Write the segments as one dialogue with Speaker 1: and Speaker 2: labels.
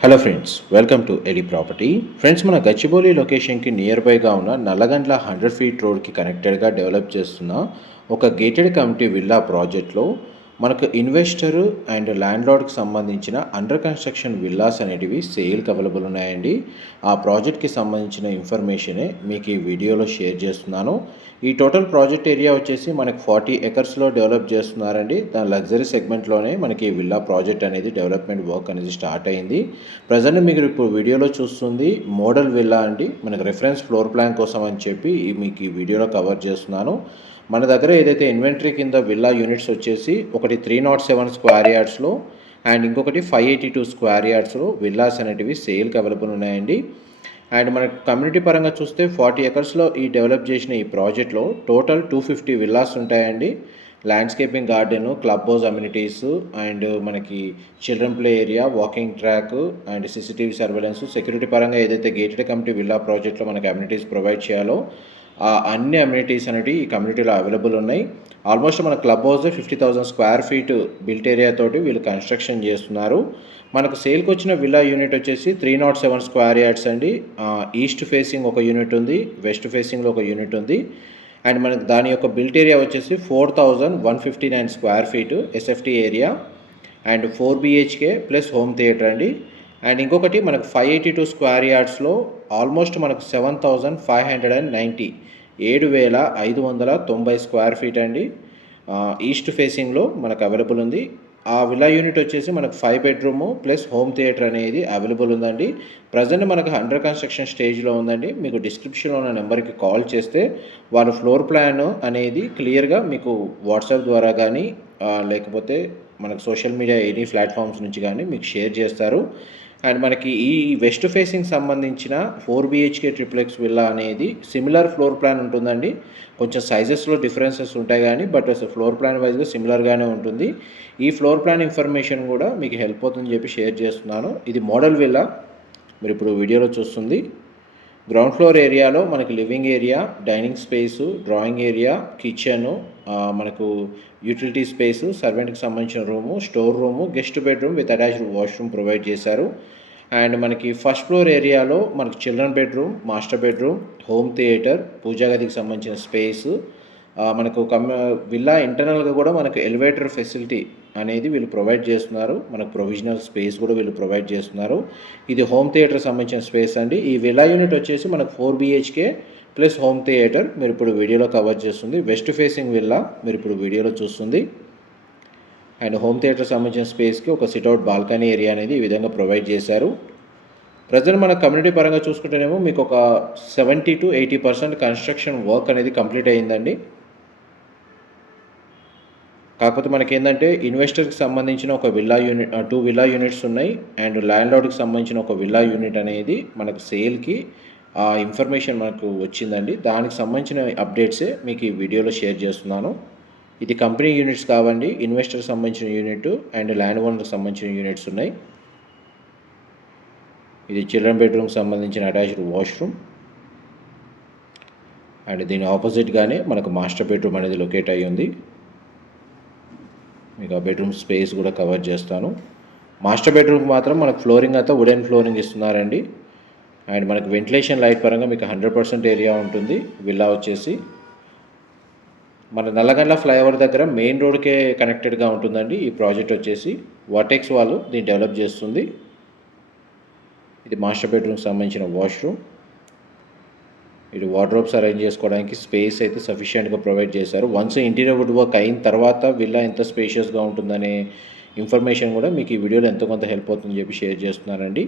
Speaker 1: Hello friends welcome to AD property friends మన గచ్చిబౌలి లొకేషన్కి near బైగా ఉన్న నల్లగండ్ల హండ్రెడ్ ఫీట్ రోడ్కి కనెక్టెడ్గా డెవలప్ చేస్తున్న ఒక గేటెడ్ కమిటీ విల్లా ప్రాజెక్ట్లో మనకు ఇన్వెస్టర్ అండ్ ల్యాండ్ లార్డ్కి సంబంధించిన అండర్ కన్స్ట్రక్షన్ విల్లాస్ అనేటివి సేల్కి అవైలబుల్ ఉన్నాయండి. ఆ ప్రాజెక్ట్కి సంబంధించిన ఇన్ఫర్మేషనే మీకు ఈ వీడియోలో షేర్ చేస్తున్నాను. ఈ టోటల్ ప్రాజెక్ట్ ఏరియా వచ్చేసి మనకి ఫార్టీ ఎకర్స్లో డెవలప్ చేస్తున్నారండి. దాని లగ్జరీ సెగ్మెంట్లోనే మనకి ఈ విల్లా ప్రాజెక్ట్ అనేది డెవలప్మెంట్ వర్క్ అనేది స్టార్ట్ అయింది. ప్రజెంట్ మీరు ఇప్పుడు వీడియోలో చూస్తుంది. మోడల్ విల్లా అండి. మనకి రెఫరెన్స్ ఫ్లోర్ ప్లాన్ కోసం అని చెప్పి మీకు ఈ వీడియోలో కవర్ చేస్తున్నాను. మన దగ్గర ఏదైతే ఇన్వెంటరీ కింద విల్లా యూనిట్స్ వచ్చేసి ఒకటి త్రీ నాట్ సెవెన్ స్క్వేర్ యార్డ్స్లో అండ్ ఇంకొకటి ఫైవ్ ఎయిటీ టూ స్క్వేర్ యార్డ్స్లో విల్లాస్ అనేటివి సేల్కి అవైలబుల్ ఉన్నాయండి. అండ్ మన కమ్యూనిటీ పరంగా చూస్తే ఫార్టీ ఎకర్స్లో ఈ డెవలప్ చేసిన ఈ ప్రాజెక్ట్లో టోటల్ టూ ఫిఫ్టీ విల్లాస్ ఉంటాయండి. Landscaping garden club house amenities and మనకి children play area walking track and CCTV surveillance security పరంగా ఏదైతే గేటెడ్ కమిటీ విల్లా ప్రాజెక్ట్లో మనకి అమ్యూనిటీస్ ప్రొవైడ్ చేయాలో ఆ అన్ని అమ్యూనిటీస్ అనేవి ఈ కమ్యూనిటీలో అవైలబుల్ ఉన్నాయి. ఆల్మోస్ట్ మన club house fifty thousand square feet built area తోటి వీళ్ళు కన్స్ట్రక్షన్ చేస్తున్నారు. మనకు సేల్కి వచ్చిన విల్లా యూనిట్ వచ్చేసి three nought seven square yards అండి. ఈస్ట్ ఫేసింగ్ ఒక యూనిట్ ఉంది వెస్ట్ ఫేసింగ్లో ఒక యూనిట్ ఉంది. అండ్ మనకు దాని యొక్క బిల్ట్ ఏరియా వచ్చేసి four thousand one fifty nine square feet SFT area and four BHK plus home theatre అండి. అండ్ ఇంకొకటి మనకు ఫైవ్ ఎయిటీ టూ స్క్వేర్ యార్డ్స్లో ఆల్మోస్ట్ మనకు seven thousand five hundred and ninety ఏడు వేల ఐదు వందల తొంభై స్క్వేర్ ఫీట్ అండి. ఈస్ట్ ఫేసింగ్లో మనకు అవైలబుల్ ఉంది. ఆ విలా యూనిట్ వచ్చేసి మనకు five bedroom plus home theatre అనేది అవైలబుల్ ఉందండి. ప్రజెంట్ మనకు అండర్ కన్స్ట్రక్షన్ స్టేజ్లో ఉందండి. మీకు డిస్క్రిప్షన్లో ఉన్న నెంబర్కి కాల్ చేస్తే వాళ్ళ ఫ్లోర్ ప్లాన్ అనేది క్లియర్గా మీకు వాట్సాప్ ద్వారా కానీ లేకపోతే మనకు సోషల్ మీడియా ఎనీ ప్లాట్ఫామ్స్ నుంచి కానీ మీకు షేర్ చేస్తారు. అండ్ మనకి ఈ వెస్ట్ ఫేసింగ్ సంబంధించిన ఫోర్ బిహెచ్కే ట్రిప్లెక్స్ విల్లా అనేది సిమిలర్ ఫ్లోర్ ప్లాన్ ఉంటుందండి. కొంచెం సైజెస్లో డిఫరెన్సెస్ ఉంటాయి కానీ బట్ ఫ్లోర్ ప్లాన్ వైజ్గా సిమిలర్గానే ఉంటుంది. ఈ ఫ్లోర్ ప్లాన్ ఇన్ఫర్మేషన్ కూడా మీకు హెల్ప్ అవుతుందని చెప్పి షేర్ చేస్తున్నాను. ఇది మోడల్ విల్లా మీరు ఇప్పుడు వీడియోలో చూస్తుంది. గ్రౌండ్ ఫ్లోర్ ఏరియాలో మనకి living area dining space drawing area kitchen మనకు యూటిలిటీ స్పేసు సర్వెంట్కి సంబంధించిన room store room guest bedroom with attached washroom provide చేశారు. అండ్ మనకి ఫస్ట్ ఫ్లోర్ ఏరియాలో మనకి children bedroom master bedroom home theatre puja గదికి సంబంధించిన స్పేస్ మనకు కమ్యూ విల్లా ఇంటర్నల్గా కూడా మనకు ఎలివేటర్ ఫెసిలిటీ అనేది వీళ్ళు ప్రొవైడ్ చేస్తున్నారు. మనకు ప్రొవిజనల్ స్పేస్ కూడా వీళ్ళు ప్రొవైడ్ చేస్తున్నారు. ఇది హోమ్ థియేటర్ సంబంధించిన స్పేస్ అండి. ఈ విల్లా యూనిట్ వచ్చేసి మనకు four BHK plus home theatre మీరు ఇప్పుడు వీడియోలో కవర్ చేస్తుంది. వెస్ట్ ఫేసింగ్ విల్లా మీరు ఇప్పుడు వీడియోలో చూస్తుంది. అండ్ హోమ్ థియేటర్ సంబంధించిన స్పేస్కి ఒక సిట్అవుట్ బాల్కనీ ఏరియా అనేది ఈ విధంగా ప్రొవైడ్ చేశారు. ప్రజెంట్ మన కమ్యూనిటీ పరంగా చూసుకుంటేనేమో మీకు ఒక seventy to eighty percent construction work అనేది కంప్లీట్ అయ్యిందండి. కాకపోతే మనకి ఏంటంటే ఇన్వెస్టర్కి సంబంధించిన ఒక villa unit two villa units ఉన్నాయి. అండ్ ల్యాండ్ లార్డ్కి సంబంధించిన ఒక విల్లా యూనిట్ అనేది మనకు సేల్కి ఆ ఇన్ఫర్మేషన్ మనకు వచ్చిందండి. దానికి సంబంధించిన అప్డేట్సే మీకు ఈ వీడియోలో షేర్ చేస్తున్నాను. ఇది కంపెనీ యూనిట్స్ కావండి ఇన్వెస్టర్కి సంబంధించిన యూనిట్ అండ్ ల్యాండ్ ఓనర్కి సంబంధించిన యూనిట్స్ ఉన్నాయి. ఇది చిల్డ్రన్ బెడ్రూమ్కి సంబంధించిన అటాచ్డ్ వాష్రూమ్. అండ్ దీని ఆపోజిట్గానే మనకు మాస్టర్ బెడ్రూమ్ అనేది లొకేట్ అయ్యి ఉంది మీకు ఆ బెడ్రూమ్ స్పేస్ కూడా కవర్ చేస్తాను. మాస్టర్ బెడ్రూమ్కి మాత్రం మనకు ఫ్లోరింగ్ అంతా వుడెన్ ఫ్లోరింగ్ ఇస్తున్నారండి. అండ్ మనకు వెంటిలేషన్ లైట్ పరంగా మీకు హండ్రెడ్ పర్సెంట్ ఏరియా ఉంటుంది విల్లా వచ్చేసి. మన నల్లగండ్ల ఫ్లైఓవర్ దగ్గర మెయిన్ రోడ్కే కనెక్టెడ్గా ఉంటుందండి ఈ ప్రాజెక్ట్ వచ్చేసి. వాటెక్స్ వాళ్ళు దీన్ని డెవలప్ చేస్తుంది. ఇది మాస్టర్ బెడ్రూమ్కి సంబంధించిన వాష్రూమ్ ఇటు వార్డ్రోబ్స్ అరేంజ్ చేసుకోవడానికి స్పేస్ అయితే సఫిషియెంట్గా ప్రొవైడ్ చేశారు. వన్స్ ఇంటీరియర్ వుడ్ వర్క్ అయిన తర్వాత విల్లా ఎంత స్పేషియస్గా ఉంటుందనే ఇన్ఫర్మేషన్ కూడా మీకు ఈ వీడియోలో ఎంతో కొంత హెల్ప్ అవుతుందని చెప్పి షేర్ చేస్తున్నారండి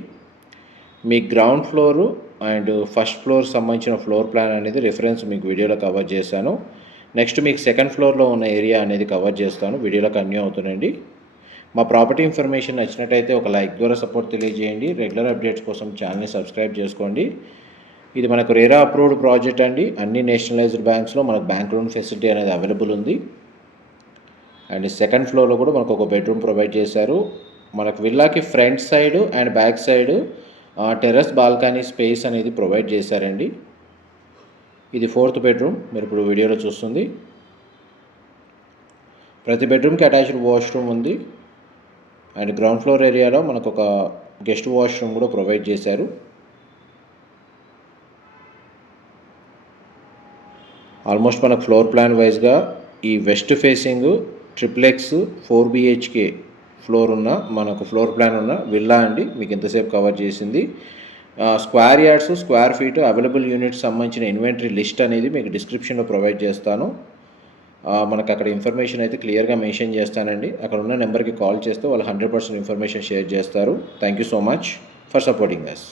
Speaker 1: మీ ground floor and first floor సంబంధించిన ఫ్లోర్ ప్లాన్ అనేది రిఫరెన్స్ మీకు వీడియోలో కవర్ చేశాను. నెక్స్ట్ మీకు సెకండ్ ఫ్లోర్లో ఉన్న ఏరియా అనేది కవర్ చేస్తాను. వీడియోలో కన్యూ అవుతుందండి. మా ప్రాపర్టీ ఇన్ఫర్మేషన్ నచ్చినట్టయితే ఒక లైక్ ద్వారా సపోర్ట్ తెలియజేయండి. రెగ్యులర్ అప్డేట్స్ కోసం ఛానల్ని సబ్స్క్రైబ్ చేసుకోండి. ఇది మనకు రేరా అప్రూవ్డ్ ప్రాజెక్ట్ అండి. అన్ని నేషనలైజ్డ్ బ్యాంక్స్లో మనకు బ్యాంక్ లోన్ ఫెసిలిటీ అనేది అవైలబుల్ ఉంది. అండ్ సెకండ్ ఫ్లోర్లో కూడా మనకు ఒక బెడ్రూమ్ ప్రొవైడ్ చేశారు. మనకు విల్లాకి front side and back side terrace balcony space అనేది ప్రొవైడ్ చేశారండి. ఇది ఫోర్త్ బెడ్రూమ్ మీరు ఇప్పుడు వీడియోలో చూస్తుంది. ప్రతి బెడ్రూమ్కి అటాచ్డ్ వాష్రూమ్ ఉంది. అండ్ గ్రౌండ్ ఫ్లోర్ ఏరియాలో మనకు ఒక గెస్ట్ వాష్రూమ్ కూడా ప్రొవైడ్ చేశారు. ఆల్మోస్ట్ మనకు ఫ్లోర్ ప్లాన్ వైజ్గా ఈ west facing triplex four BHK floor ఉన్న మనకు ఫ్లోర్ ప్లాన్ ఉన్న విల్లా అండి. మీకు ఎంతసేపు కవర్ చేసింది. Square yards square feet available units సంబంధించిన ఇన్వెంటరీ లిస్ట్ అనేది మీకు డిస్క్రిప్షన్లో ప్రొవైడ్ చేస్తాను. మనకు అక్కడ ఇన్ఫర్మేషన్ అయితే క్లియర్గా మెన్షన్ చేస్తానండి. అక్కడ ఉన్న నెంబర్కి కాల్ చేస్తే వాళ్ళు హండ్రెడ్ పర్సెంట్ ఇన్ఫర్మేషన్ షేర్ చేస్తారు. Thank you so much for supporting us